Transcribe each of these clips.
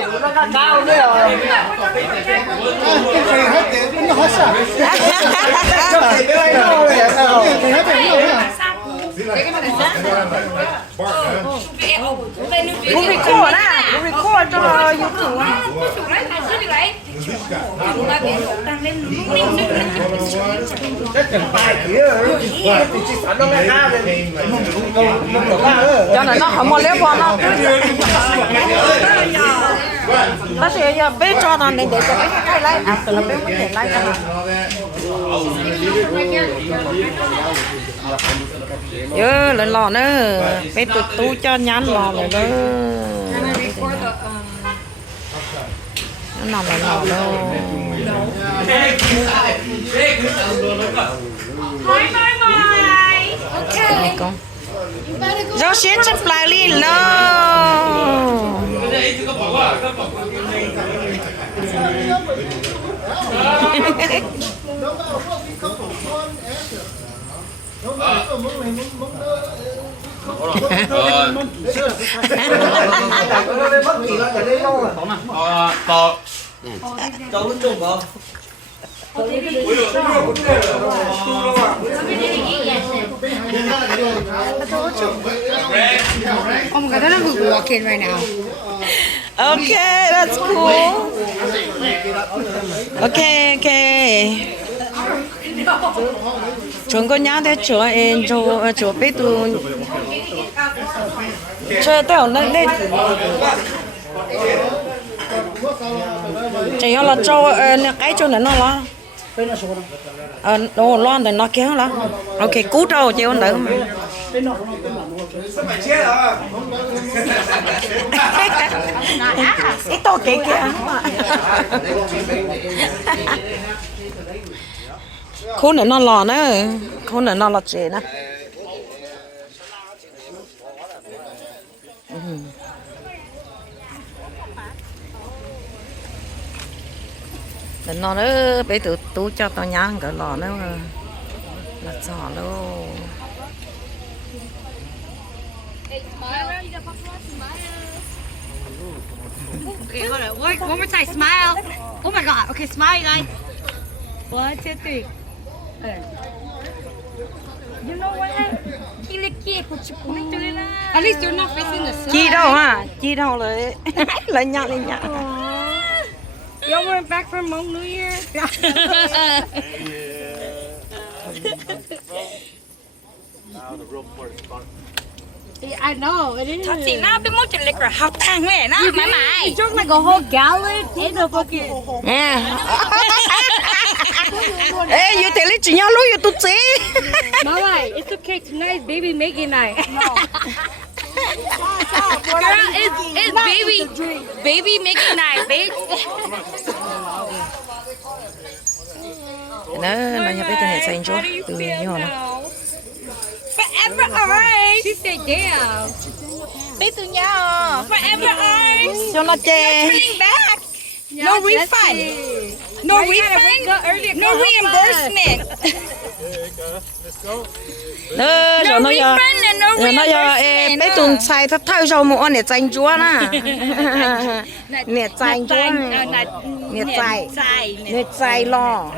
nó cao đấy rồi. Cái gì hết tiền nó hết sao? Cái gì cái này nó vậy sao? Cái gì hết tiền nó vậy? Cũng record á, cũng record cho YouTube á. Chắc chừng bài kia rồi. Thì chỉ phản nó nghe cao lên. Cho nên nó không có léo qua nó. Bác sĩ giờ bé cho nó để cho bé cái lấy, à từ là bé có thể lấy cho nó. Dơ lên lò nữa, bé tụt tú cho nhắn lò rồi đó. Nó nằm lên lò đâu. Ok. Con. Rau xuyến chắc lại đi lo. Oh my god, I don't know who's walking right now. Okay, that's cool. Okay. Chúng có nhớ đến chỗ bé tu chơi tao lên lên chỉ là cho cái chỗ này nó lo đồ lo thì nó kéo lo ok cú trâu chứ không được ít to kì kìa khu này nó lò nữa khu này nó lò chè nè để nó nữa bé tụi tú cho tao nhang cái lò nữa là giò luôn. Okay, hold on. One more time, smile. Oh my god. Okay, smile, you guys. 1, 2, 3. You know what? At least you're not facing the sun. Chi đâu ha? Chi đâu lại lại nhặt lên nhặt. Y'all went back from Hmong New Year? Now the real part is starting. Yeah, I know, it is. Thật sự nó biết một chuyện lịch rồi học thang mẹ nó mày mày. You drunk like a whole gallon in a bucket. Nè. Ê, you tell it chị nhau lui tụt xí. Mama, it's okay. Tonight is baby Maggie night. No. Girl, it's baby Maggie night, bitch. Nó nhập cái tên xanh chốt từ nhỏ nó. Forever ours. She said, damn. Biết từ nhau. Forever ours. Cho nó chê. Turning back. No refund. No refund. No reimbursement. Rồi nó giờ bé tuần xài thắt thay rồi một nè chanh chúa nè nè chanh chúa nè chai lo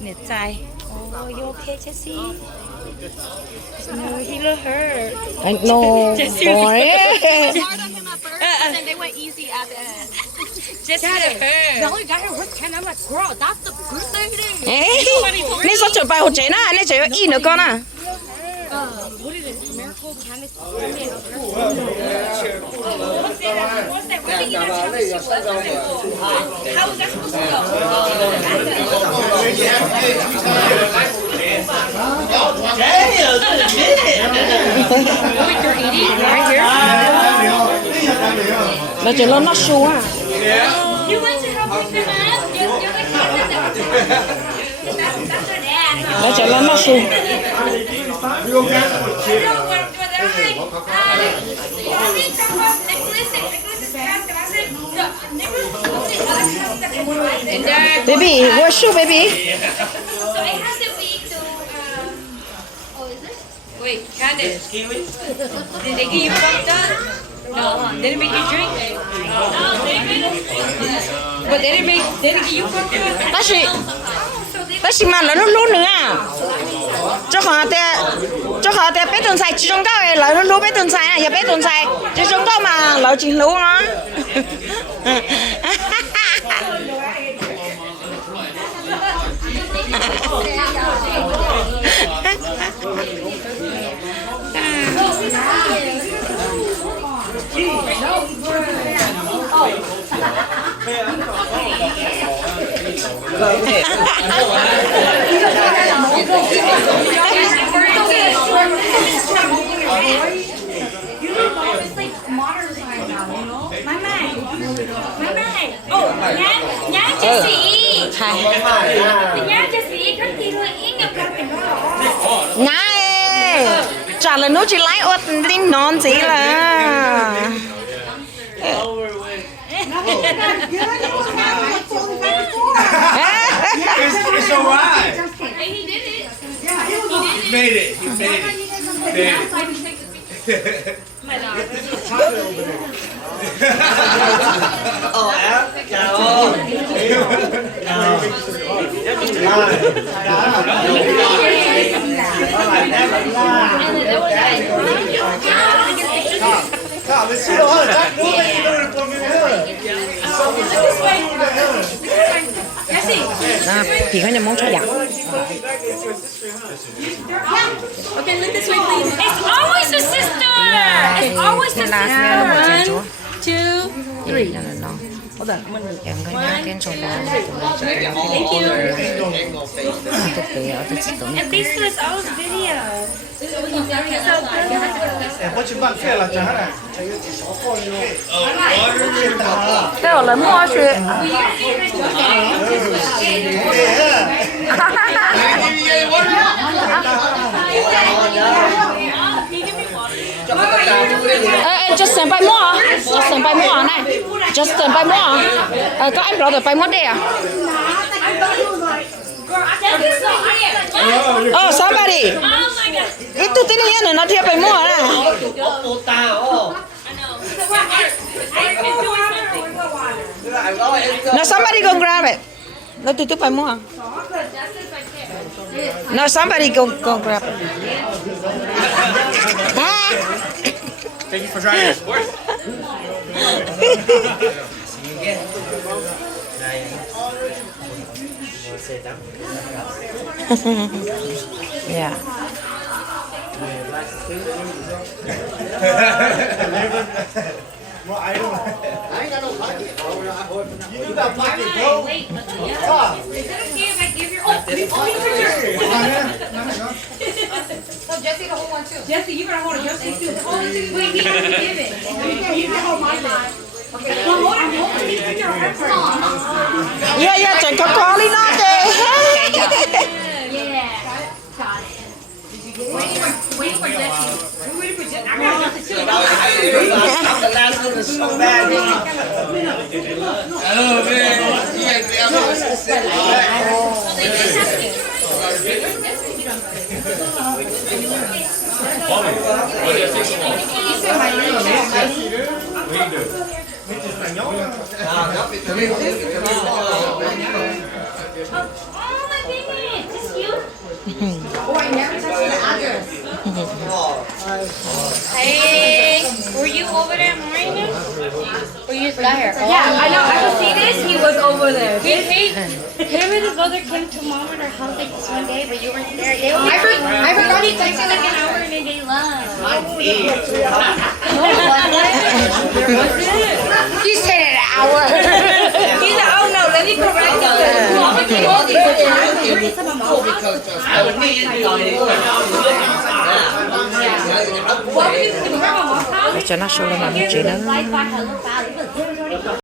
nè chai. Oh, you okay, Jessie? No, he look hurt. I know, boy. And they went easy at the end. Jessie look hurt. The only got her with 10. I'm like, girl, that's the good thing. Ê, nè sao chụp bài hồ chế nè, nè chỉ có in nữa con à. What is it? Miracle Candy? What's that? Really, you know how she was? How was that supposed to Nó chỉ lo nó xu à. You went to help with your mom? You're like, that's her dad. Nó chỉ lo nó xu. Baby, where's shoe, baby? So it has to be to, oh, is this? Wait, Candace. Did they give you fucked up? No, they didn't make you drink. But they didn't give you fucked up. bác sĩ mà nó luôn nữa cho họ te bé tuần sai chỉ trong đó là nó luôn bé tuần sai này giờ bé tuần sai chỉ trong đó mà lỡ chuyện luôn á Nhá chứ gì? Nhá chứ gì? Các chị hơi ít nhập các tình đó. nhá chả là nó chỉ lái ớt linh non gì là It's alright. He did it. He made it. He made it. My dog. thì có nhà món cho dặn Okay, look this way, please. It's always the sister. It's always the sister. 1, 2, 3. em có nhớ cái trong đó Thank you. And thanks to us all's video. cái rồi lại mua chuyện Justin bay mua Justin bay mua này Justin bay mua có anh brother bay mua đây à oh somebody itu tininya nó dia bay mua nè no somebody go grab it nó tụi bay mua no somebody go grab it Thank you for trying this. yeah Well, I ain't got no pocket. You got pocket, bro. Wait, is it okay if I give your... Oh, So Jesse to hold one too. Jesse, you better hold it. Jesse, too. Wait, he has to give it. You can hold my line. Okay. Well, hold it. Your arm first. yeah chẳng có con đi nó kì Yeah. Got it. Waiting for Jesse. We're waiting for Jesse. I got Jesse too. The last one was so bad. Oh, man. You guys see how much I said? Oh my goodness. This is you. Oh, I never touched the address. Hey, were you over there morning? Or you just got here? Yeah, I know. I could see this. He was over there. Him and his brother came to mom at her house like this one day, but you weren't there. I forgot he Texted texted like like an hour and then they left. He said an hour. He's like, oh no, let me correct it. để cho nó sôi lên làm chuyện đó